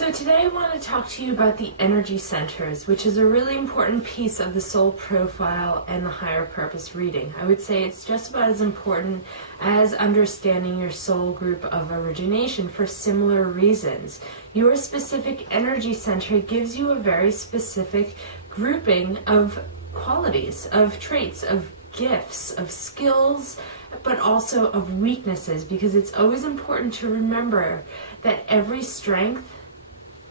So today I want to talk to you about the energy centers, which is a really important piece of the soul profile and the higher purpose reading. I would say it's just about as important as understanding your soul group of origination for similar reasons. Your specific energy center gives you a very specific grouping of qualities, of traits, of gifts, of skills, but also of weaknesses, because it's always important to remember that every strength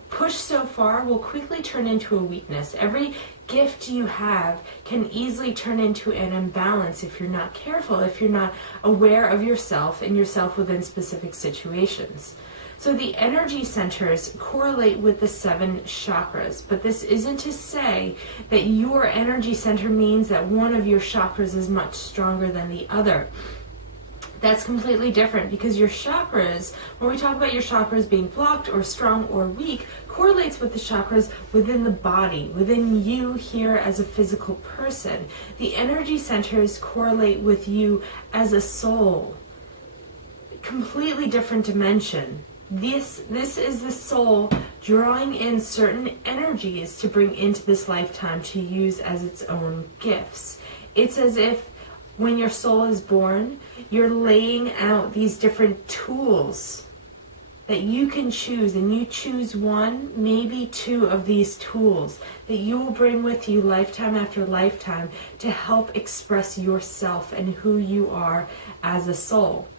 pushed so far will quickly turn into a weakness. Every gift you have can easily turn into an imbalance if you're not careful, if you're not aware of yourself and yourself within specific situations. So the energy centers correlate with the 7 chakras, but this isn't to say that your energy center means that one of your chakras is much stronger than the other. That's completely different, because your chakras, when we talk about your chakras being blocked or strong or weak, correlates with the chakras within the body, within you here as a physical person. The energy centers correlate with you as a soul. Completely different dimension. This is the soul drawing in certain energies to bring into this lifetime to use as its own gifts. It's as if when your soul is born, you're laying out these different tools that you can choose, and you choose one, maybe 2 of these tools that you will bring with you lifetime after lifetime to help express yourself and who you are as a soul.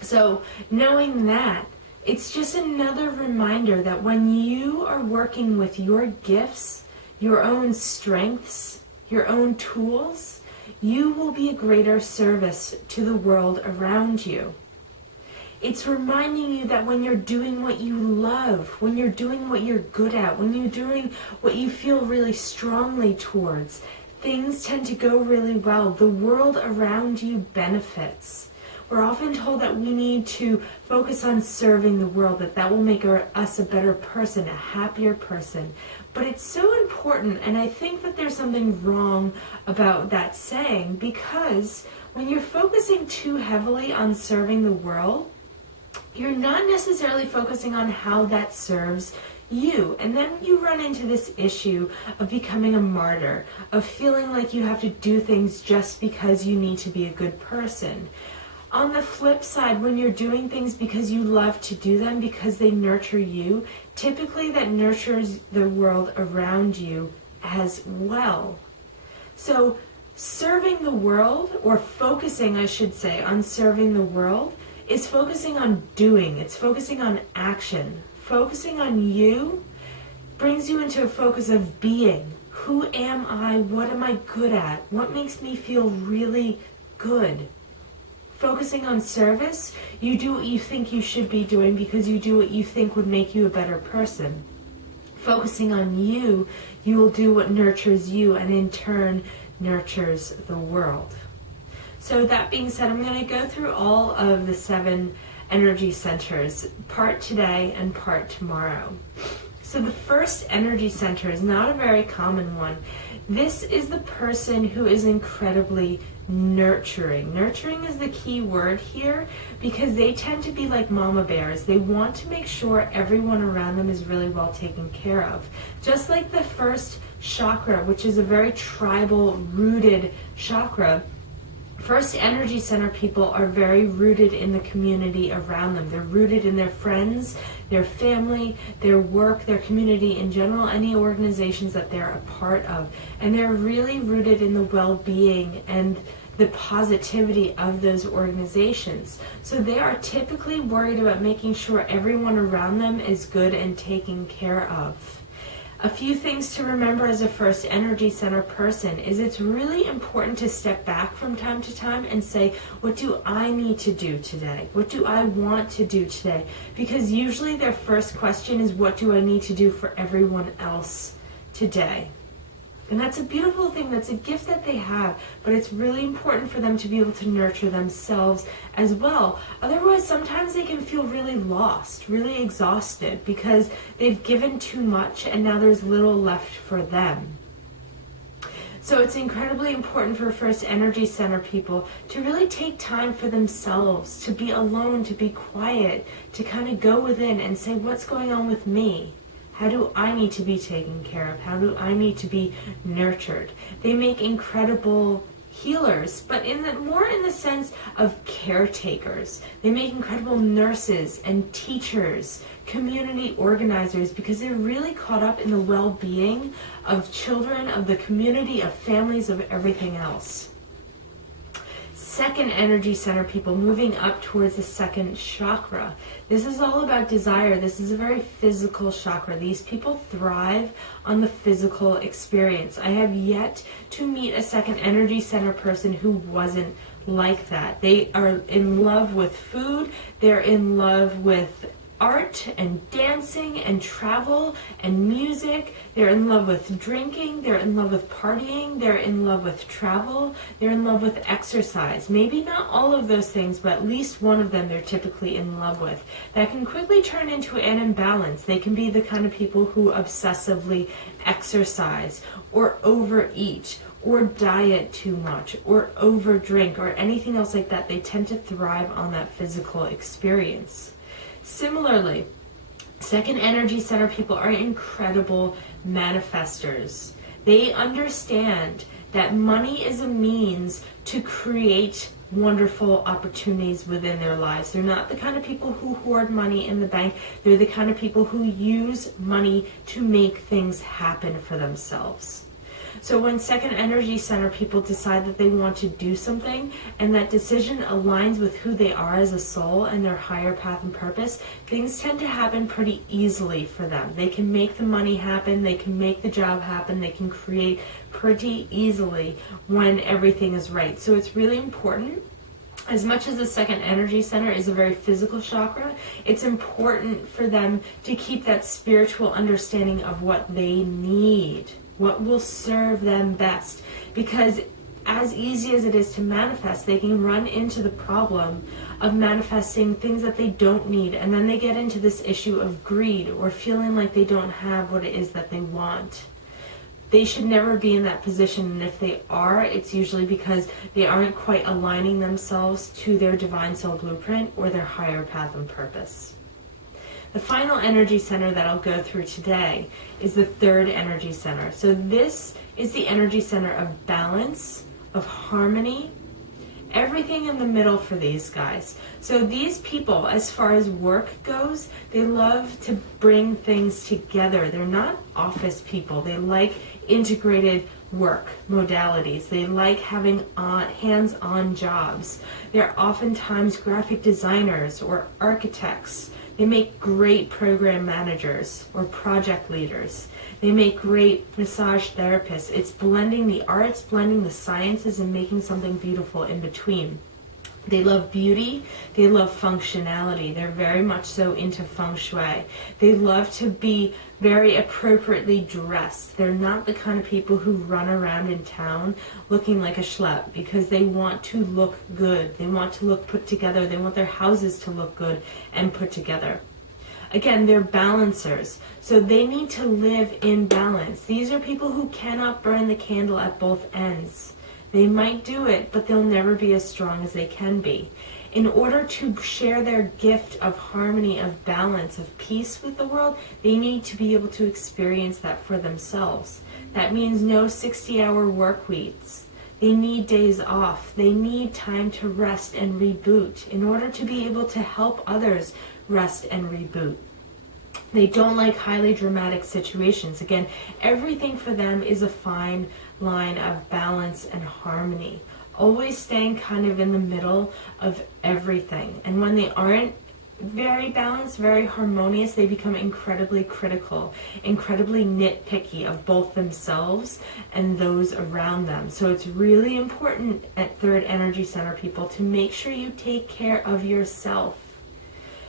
So knowing that, it's just another reminder that when you are working with your gifts, your own strengths, your own tools, you will be a greater service to the world around you. It's reminding you that when you're doing what you love, when you're doing what you're good at, when you're doing what you feel really strongly towards, things tend to go really well. The world around you benefits. We're often told that we need to focus on serving the world, that will make us a better person, a happier person. But it's so important, and I think that there's something wrong about that saying, because when you're focusing too heavily on serving the world, you're not necessarily focusing on how that serves you. And then you run into this issue of becoming a martyr, of feeling like you have to do things just because you need to be a good person. On the flip side, when you're doing things because you love to do them, because they nurture you, typically that nurtures the world around you as well. So serving the world, or focusing, I should say, on serving the world, is focusing on doing. It's focusing on action. Focusing on you brings you into a focus of being. Who am I? What am I good at? What makes me feel really good? Focusing on service, you do what you think you should be doing because you do what you think would make you a better person. Focusing on you, you will do what nurtures you and in turn nurtures the world. So that being said, I'm going to go through all of the 7 energy centers, part today and part tomorrow. So the first energy center is not a very common one. This is the person who is incredibly nurturing. Nurturing is the key word here, because they tend to be like mama bears. They want to make sure everyone around them is really well taken care of. Just like the first chakra, which is a very tribal, rooted chakra, first energy center people are very rooted in the community around them. They're rooted in their friends, their family, their work, their community in general, any organizations that they're a part of. And they're really rooted in the well-being and the positivity of those organizations. So they are typically worried about making sure everyone around them is good and taken care of. A few things to remember as a first energy center person is it's really important to step back from time to time and say, what do I need to do today? What do I want to do today? Because usually their first question is, what do I need to do for everyone else today? And that's a beautiful thing. That's a gift that they have, but it's really important for them to be able to nurture themselves as well. Otherwise, sometimes they can feel really lost, really exhausted, because they've given too much and now there's little left for them. So it's incredibly important for first energy center people to really take time for themselves, to be alone, to be quiet, to kind of go within and say, what's going on with me? How do I need to be taken care of? How do I need to be nurtured? They make incredible healers, but more in the sense of caretakers. They make incredible nurses and teachers, community organizers, because they're really caught up in the well-being of children, of the community, of families, of everything else. Second energy center people, moving up towards the second chakra. This is all about desire. This is a very physical chakra. These people thrive on the physical experience. I have yet to meet a second energy center person who wasn't like that. They are in love with food. They're in love with art and dancing and travel and music. They're in love with drinking. They're in love with partying. They're in love with travel. They're in love with exercise. Maybe not all of those things, but at least one of them they're typically in love with. That can quickly turn into an imbalance. They can be the kind of people who obsessively exercise or overeat or diet too much or overdrink or anything else like that. They tend to thrive on that physical experience. Similarly, second energy center people are incredible manifestors. They understand that money is a means to create wonderful opportunities within their lives. They're not the kind of people who hoard money in the bank. They're the kind of people who use money to make things happen for themselves. So when second energy center people decide that they want to do something and that decision aligns with who they are as a soul and their higher path and purpose, things tend to happen pretty easily for them. They can make the money happen, they can make the job happen, they can create pretty easily when everything is right. So it's really important. As much as the second energy center is a very physical chakra, it's important for them to keep that spiritual understanding of what they need, what will serve them best. Because as easy as it is to manifest, they can run into the problem of manifesting things that they don't need, and then they get into this issue of greed or feeling like they don't have what it is that they want. They should never be in that position, and if they are, it's usually because they aren't quite aligning themselves to their divine soul blueprint or their higher path and purpose. The final energy center that I'll go through today is the third energy center. So this is the energy center of balance, of harmony, everything in the middle for these guys. So these people, as far as work goes, they love to bring things together. They're not office people. They like integrated work modalities. They like having hands-on jobs. They're oftentimes graphic designers or architects. They make great program managers or project leaders. They make great massage therapists. It's blending the arts, blending the sciences, and making something beautiful in between. They love beauty. They love functionality. They're very much so into feng shui. They love to be very appropriately dressed. They're not the kind of people who run around in town looking like a schlep, because they want to look good. They want to look put together. They want their houses to look good and put together. Again, they're balancers, so they need to live in balance. These are people who cannot burn the candle at both ends. They might do it, but they'll never be as strong as they can be. In order to share their gift of harmony, of balance, of peace with the world, they need to be able to experience that for themselves. That means no 60-hour work weeks. They need days off. They need time to rest and reboot in order to be able to help others rest and reboot. They don't like highly dramatic situations. Again, everything for them is a fine line of balance and harmony. Always staying kind of in the middle of everything. And when they aren't very balanced, very harmonious, they become incredibly critical, incredibly nitpicky of both themselves and those around them. So it's really important at third energy center people to make sure you take care of yourself.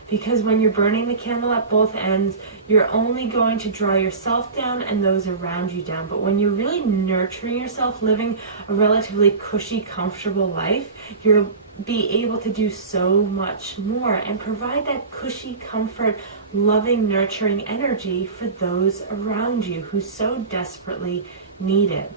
Because when you're burning the candle at both ends, you're only going to draw yourself down and those around you down. But when you're really nurturing yourself, living a relatively cushy, comfortable life, you'll be able to do so much more and provide that cushy, comfort, loving, nurturing energy for those around you who so desperately need it.